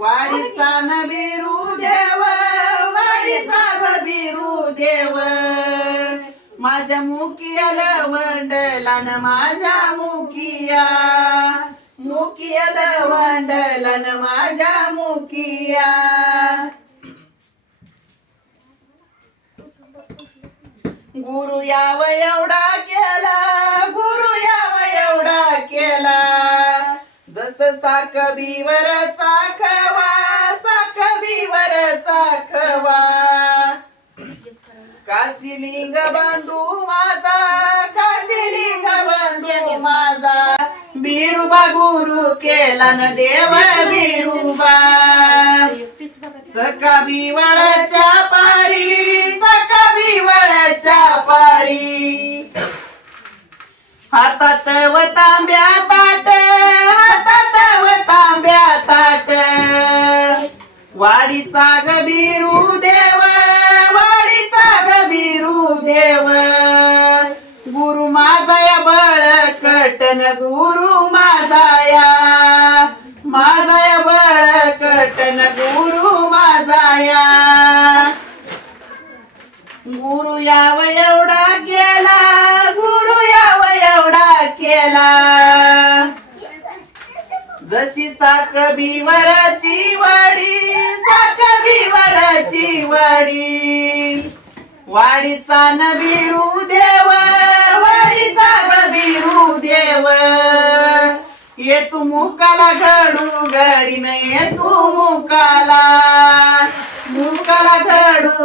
वाडीचा न बिरू देव वाडीचा ग बिरू देव माझ्या मुकियाल वंडला न माझ्या मुकिया मुकियाल वंडला न माझ्या मुकिया गुरु याव एवढा केला गुरु याव एवढा केला. जस साकबीवर चाखवा काशीलिंग बंधू माझा काशीलिंग बंधू माझा. बिरुबा गुरु केला न देव बिरुबा सका बिवळाच्या पारी सका बिवळाच्या पारी. हातात व तांब्या ताट हातात व तांब्या ताट. वाडीचा गबिरू दे याव एवढा केला गुरु याव एवढा केला. जशी साकबीवराची वाडी साकबीवराची वाडी. वाडीचा न बिरू देव वाडीचा ग बिरू देव ये तू मुकाला घडू गडी नाही ये तू मुकाला.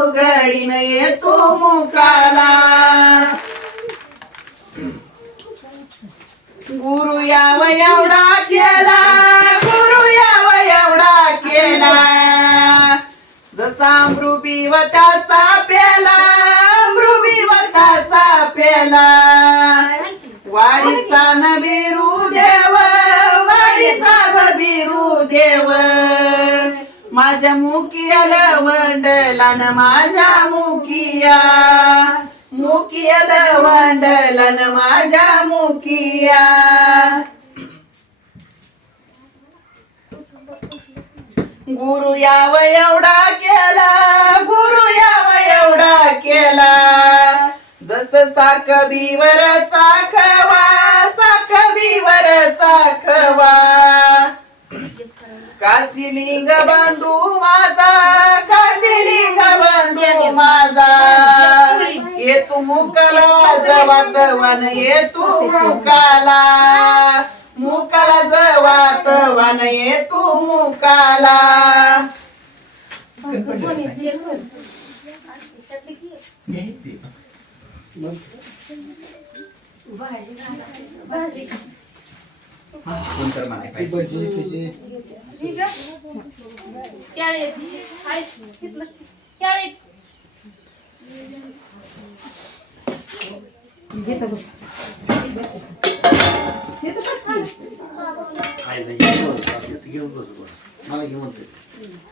घडू गडी न ये मुकाला. गुरु याव एवढा केला गुरु याव एवढा केला. जसा मृबीवताचा पेला मृबीवताचा पेला. वाडीचा न माझ्या मुकियाल वंडला न माझ्या मुकिया मुकियाल वंडला न माझ्या मुकिया गुरु याव एवढा केला गुरु याव एवढा केला. जस साकबीवर चाखवा साकबीवर चा काशिलिंग बंधू माझा काशिलिंग बंधू माझा. ये तू मुकाला जवात वन ये तू मुकाला. मुकाला जवात वन ये तू मुकाला कोणतर म्हणाय पाहिजे. मला घेऊन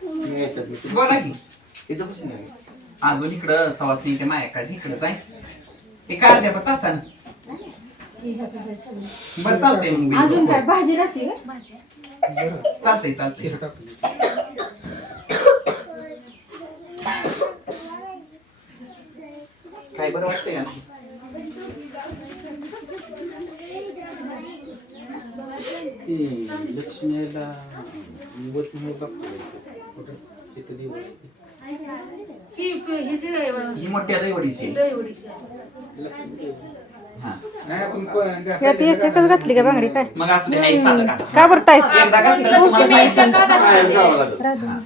मी याच्यात मी बोला की. इथं बसून आहे. अजून इकडं सवासनी ते मायकाची इकडं जाय. ते काय द्या पत्ता असताना बरं चालतंय मग अजून. काय? भाजी राहते का? चालतंय चालतंय. काय बरं वाटतंय का? ती लक्ष्मीला कुठं? तिथं देऊ ही हा आपण पण यात एक एकच घातली का बांगडी? काय? मग असू दे हायच साधं का का बरं ताई? एकदा का तुम्हाला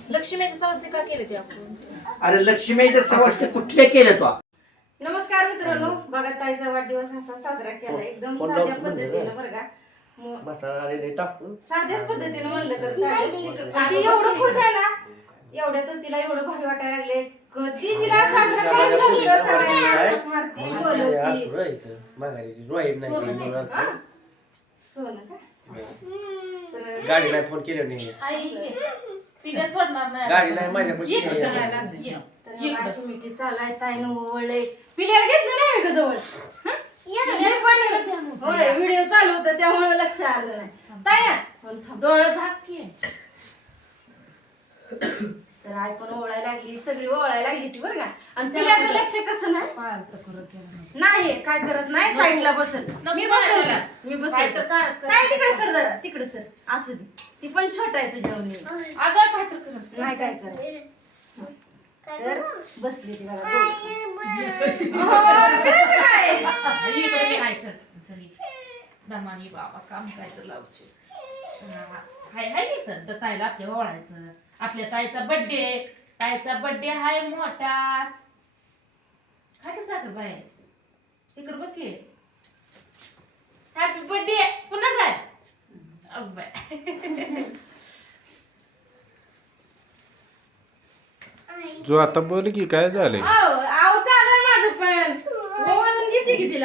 लक्ष्मीच्या का सवासने का केले ते आपण? अरे लक्ष्मीचे सवाष्ट कुठले केले तो? नमस्कार मित्रांनो बघा ताईचा वाढदिवस असा साजरा केला. एकदम कोण साध्या पद्धतीनं? बरं का? साध्याच पद्धतीनं म्हणलं तर साधं. ती एवढं खुश आहे ना एवढ्याच तिला एवढं भारी वाटायला लागले. कधी तिला माघारीची नाही सोनं का? तर गाडी नाही फोन केलं नाही आई ती काय सोडणार नाही. गाडी नाही माझ्यापाशी ये. नाही. इकडं. आहे. ये. तर अशी मिठी चालाय ताईनं ओवळले पिल्याला घेतलं नाही का जवळ? हं? मी पण- होय व्हिडिओ चालू होता त्यामुळे लक्ष आलं नाही. ताई ना थांब. डोळं झाक की तर आई पण ओळायला लागली सगळी ओळायला लागली ती बरं का? आणि पिल्याचं लक्ष कसं नाही? नाही काय करत नाही साईडला बसल. मी बसवली मी तर बसवली काय कर. नाही तिकडे सर जरा तिकडे सर. असू दे. ती पण छोटा आहे तुझ्या मुली. अगं काय तर करत नाही काय करत. तर बसली ती बघा दोघी. हो. दमानी बाबा काम काय तर लावचे. हाय हाय सर तर ताईला आपल्या ओळायचं आपल्या ताईचा बर्थडे ताईचा बर्थडे हाय मोठा. काय का साखर बाय तिकडे बघ की. हॅपी बर्थडे पुन्हा जाय जो आता बोल की काय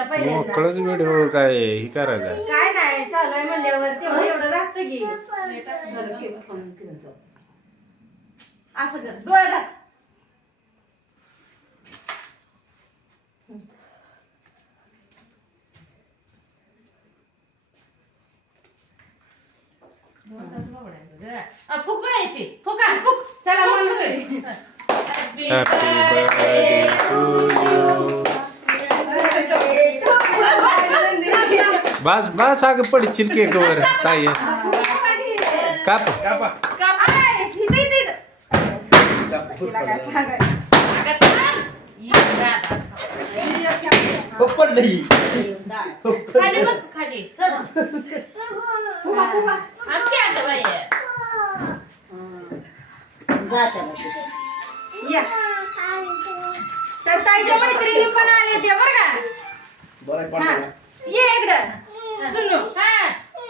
पहिल्यांदा. मोकळच व्हिडिओ काय हे करायचं काय नाही चालू आहे म्हणल्यावर तेवढं एवढं राहतं की असं कर. डोळे दाख फुक बाय येते फुका फुक. चला मग सगळे. हॅपी हॅपी बर्थडे टू बस बस अगं पडशील केक वर ताई. काप आय, इथं, इथं, इथं. तिला काय सांगायचं? पडलं ही. खाली बघ खाली फुका. आमची आता बाई. या. तर ताईच्या मैत्रिणी पण आले त्या बरं का बरं हा. ये इकडं सुनो हा,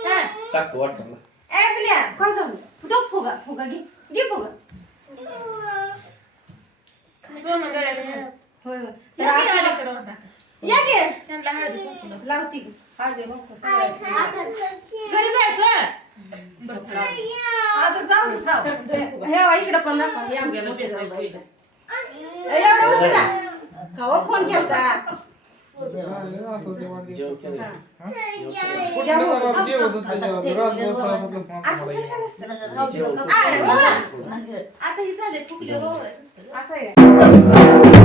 हा. टाकतो व्हॉट्सअपला ऐकल्या काय झालं तो फुगा फुगा घे घे फुगा सोनं. होय होय तर या की असं- अलीकडं होता. या घे त्यांना हळदी कुंकू लाव. लावती घरी जायचं बरं, चला. हे बघा, इकडं पण दाखवा या जाऊ. ए, एवढं उशिरा कवा फोन केलता आता ही झाले रोवळत असतं. असं आहे.